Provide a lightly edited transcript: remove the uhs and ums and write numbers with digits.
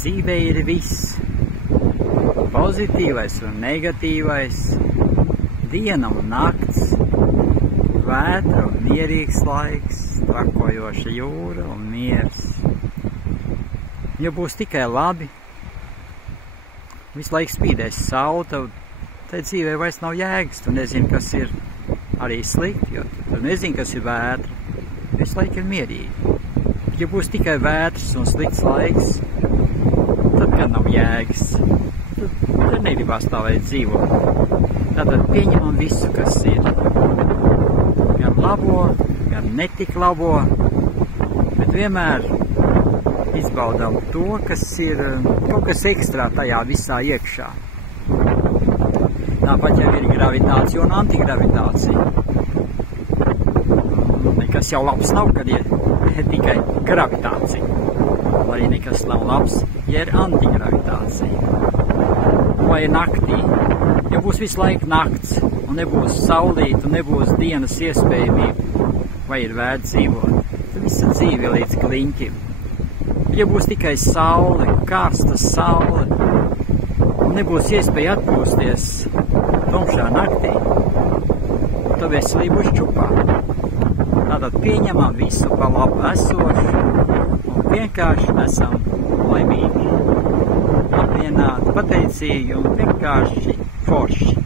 dzīvē ir viss. Pozitīvais un negatīvais, diena un nakts, vētra un mierīgs laiks, trakojoša jūra un miers. Ja būs tikai labi, visu laiku spīdēs saule, tad dzīvē vairs nav jēgas. Tu nezini, kas ir arī slikti, jo tu nezini, kas ir vētra. Visu laiku ir mierīgi. Ja būs tikai vētras un slikts laiks, tad gan nav jēgas. Tad negribās tā vajag dzīvot. Tātad pieņemam visu, kas ir. Gan labo, gan netik labo, bet vienmēr izbaudām to, kas ir kaut kas ekstrā tajā visā iekšā. Tāpat jau ir gravitācija un antigravitācija. Nekas jau labs nav, kad ir tikai gravitācija. Arī nekas nav labs, ja ir antigravitācija. Vai naktī. Ja būs visu laiku nakts, un nebūs saulīt, un nebūs dienas iespējamība, vai ir vērts dzīvot, tad visa dzīve līdz kliņķim. Ja būs tikai saule, karsta saule, un nebūs iespēja atpūsties tumšā naktī, tad veselība uzčupā. Tātad pieņemam visu pa labu esošu, un vienkārši esam laimīgi, apvienāti, pateicīgi un vienkārši forši.